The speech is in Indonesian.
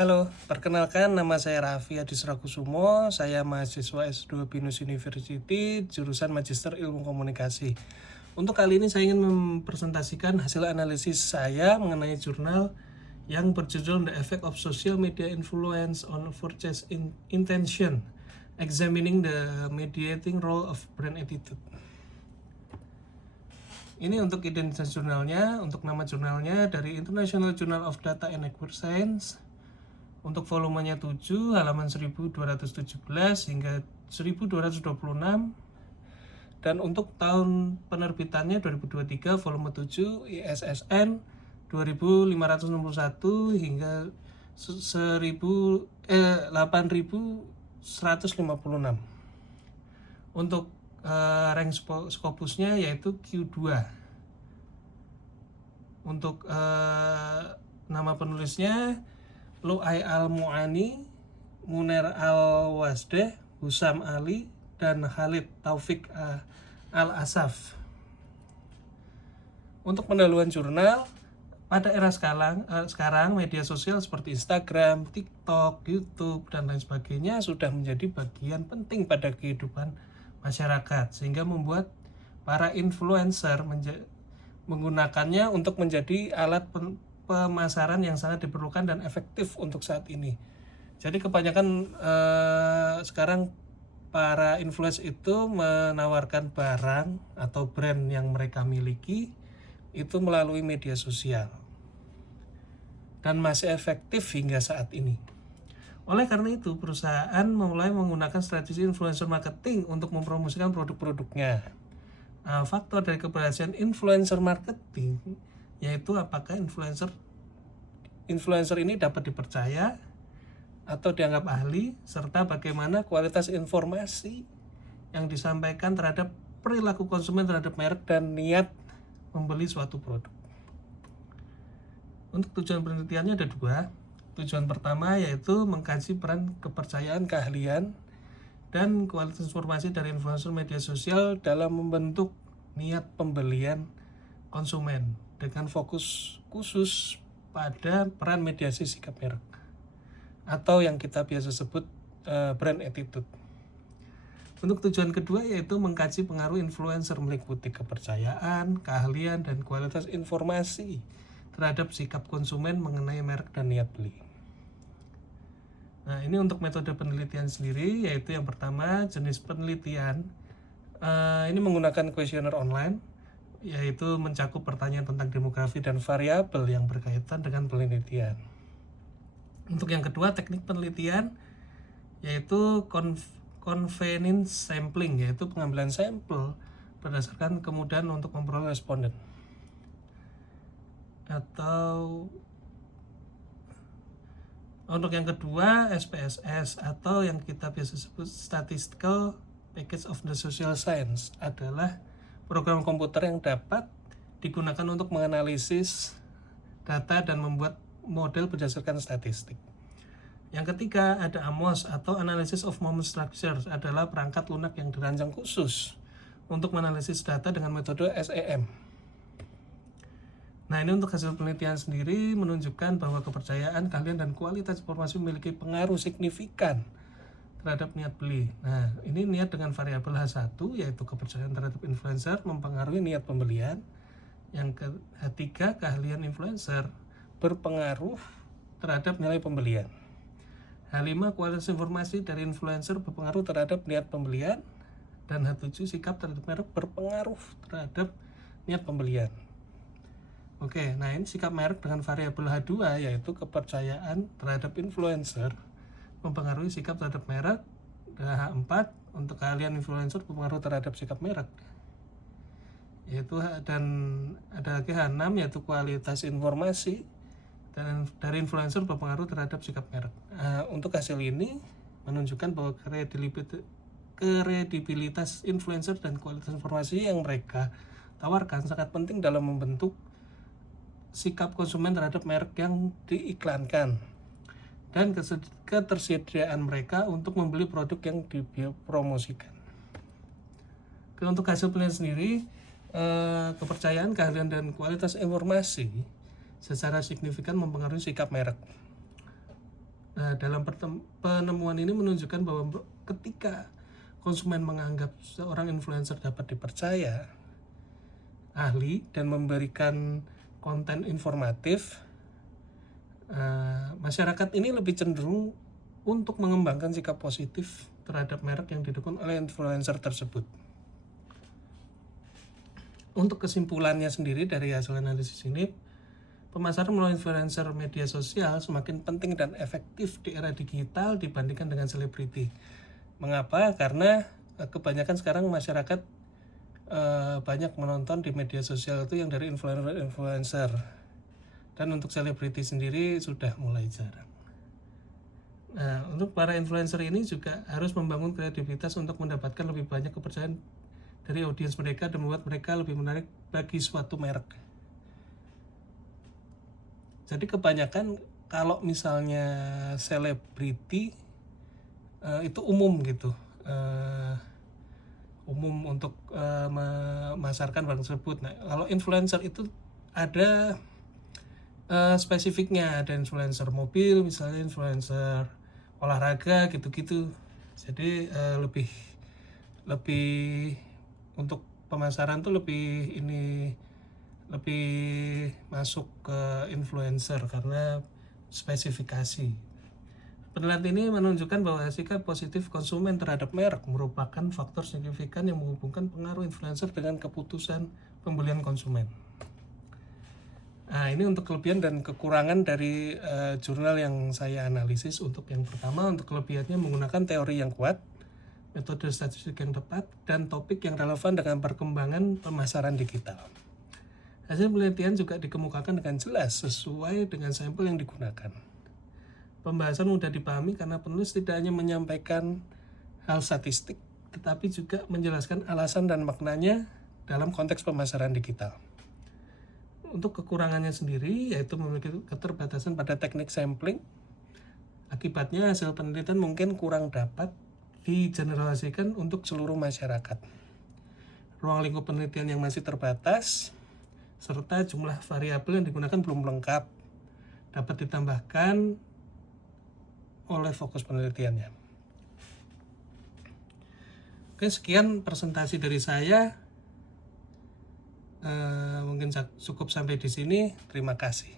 Halo, perkenalkan nama saya Raffi Adisrakusumo, saya mahasiswa S2 BINUS University, jurusan Magister Ilmu Komunikasi. Untuk kali ini saya ingin mempresentasikan hasil analisis saya mengenai jurnal yang berjudul The Effect of Social Media Influence on Purchase Intention, Examining the Mediating Role of Brand Attitude. Ini untuk identitas jurnalnya, untuk nama jurnalnya dari International Journal of Data and Network Science. Untuk volumenya 7, halaman 1217 hingga 1226. Dan untuk tahun penerbitannya 2023, volume 7, ISSN 2561 hingga 8156. Untuk rank Scopusnya yaitu Q2. Untuk nama penulisnya Lu'ay Al-Mu'ani, Munir Al-Wasdeh, Husam Ali, dan Khalid Taufik Al-Asaf. Untuk pendahuluan jurnal, pada era sekarang media sosial seperti Instagram, TikTok, YouTube, dan lain sebagainya sudah menjadi bagian penting pada kehidupan masyarakat, sehingga membuat para influencer menggunakannya untuk menjadi alat pemasaran yang sangat diperlukan dan efektif untuk saat ini. Jadi kebanyakan sekarang para influencer itu menawarkan barang atau brand yang mereka miliki itu melalui media sosial dan masih efektif hingga saat ini. Oleh karena itu, perusahaan mulai menggunakan strategi influencer marketing untuk mempromosikan produk-produknya. Faktor dari keberhasilan influencer marketing yaitu apakah influencer ini dapat dipercaya atau dianggap ahli, serta bagaimana kualitas informasi yang disampaikan terhadap perilaku konsumen terhadap merek dan niat membeli suatu produk. Untuk tujuan penelitiannya ada 2. Tujuan pertama yaitu mengkaji peran kepercayaan, keahlian, dan kualitas informasi dari influencer media sosial dalam membentuk niat pembelian konsumen dengan fokus khusus pada peran mediasi sikap merek atau yang kita biasa sebut brand attitude. Untuk tujuan kedua yaitu mengkaji pengaruh influencer meliputi kepercayaan, keahlian, dan kualitas informasi terhadap sikap konsumen mengenai merek dan niat beli. Nah, ini untuk metode penelitian sendiri, yaitu yang pertama jenis penelitian ini menggunakan kuesioner online, yaitu mencakup pertanyaan tentang demografi dan variabel yang berkaitan dengan penelitian. Untuk yang kedua, teknik penelitian yaitu convenience sampling, yaitu pengambilan sampel berdasarkan kemudahan untuk memperoleh responden. Atau untuk yang kedua, SPSS atau yang kita biasa sebut Statistical Package of the Social Science adalah program komputer yang dapat digunakan untuk menganalisis data dan membuat model berdasarkan statistik. Yang ketiga ada AMOS atau Analysis of Moment Structures, adalah perangkat lunak yang dirancang khusus untuk menganalisis data dengan metode SEM. Nah, ini untuk hasil penelitian sendiri menunjukkan bahwa kepercayaan, keahlian, dan kualitas informasi memiliki pengaruh signifikan terhadap niat beli. Nah, ini niat dengan variabel H1 yaitu kepercayaan terhadap influencer mempengaruhi niat pembelian. Yang ketiga, keahlian influencer berpengaruh terhadap nilai pembelian. H5, kualitas informasi dari influencer berpengaruh terhadap niat pembelian. Dan H7, sikap terhadap merek berpengaruh terhadap niat pembelian. Oke, nah ini sikap merek dengan variabel H2 yaitu kepercayaan terhadap influencer mempengaruhi sikap terhadap merek. Dan H4 untuk keahlian influencer berpengaruh terhadap sikap merek, yaitu dan ada lagi H6 yaitu kualitas informasi dan dari influencer berpengaruh terhadap sikap merek. Untuk hasil ini menunjukkan bahwa kredibilitas influencer dan kualitas informasi yang mereka tawarkan sangat penting dalam membentuk sikap konsumen terhadap merek yang diiklankan dan ketersediaan mereka untuk membeli produk yang dipromosikan. Untuk hasil penelitian sendiri, kepercayaan, keahlian, dan kualitas informasi secara signifikan mempengaruhi sikap merek. Nah, dalam penemuan ini menunjukkan bahwa ketika konsumen menganggap seorang influencer dapat dipercaya, ahli, dan memberikan konten informatif, masyarakat ini lebih cenderung untuk mengembangkan sikap positif terhadap merek yang didukung oleh influencer tersebut. Untuk kesimpulannya sendiri dari hasil analisis ini, pemasaran melalui influencer media sosial semakin penting dan efektif di era digital dibandingkan dengan selebriti. Mengapa? Karena kebanyakan sekarang masyarakat banyak menonton di media sosial itu yang dari influencer, dan untuk selebriti sendiri sudah mulai jarang. Nah, untuk para influencer ini juga harus membangun kreativitas untuk mendapatkan lebih banyak kepercayaan dari audiens mereka dan membuat mereka lebih menarik bagi suatu merek. Jadi kebanyakan kalau misalnya selebriti itu umum gitu, umum untuk memasarkan barang tersebut. Nah, kalau influencer itu ada spesifiknya, ada influencer mobil misalnya, influencer olahraga gitu-gitu. Jadi lebih untuk pemasaran tuh lebih masuk ke influencer karena spesifikasi. Penelitian ini menunjukkan bahwa sikap positif konsumen terhadap merek merupakan faktor signifikan yang menghubungkan pengaruh influencer dengan keputusan pembelian konsumen. Nah, ini untuk kelebihan dan kekurangan dari jurnal yang saya analisis. Untuk yang pertama, untuk kelebihannya menggunakan teori yang kuat, metode statistik yang tepat, dan topik yang relevan dengan perkembangan pemasaran digital. Hasil penelitian juga dikemukakan dengan jelas sesuai dengan sampel yang digunakan. Pembahasan mudah dipahami karena penulis tidak hanya menyampaikan hal statistik, tetapi juga menjelaskan alasan dan maknanya dalam konteks pemasaran digital. Untuk kekurangannya sendiri, yaitu memiliki keterbatasan pada teknik sampling. Akibatnya hasil penelitian mungkin kurang dapat digeneralisasikan untuk seluruh masyarakat. Ruang lingkup penelitian yang masih terbatas, serta jumlah variabel yang digunakan belum lengkap, dapat ditambahkan oleh fokus penelitiannya. Oke, sekian presentasi dari saya. Mungkin cukup sampai di sini. Terima kasih.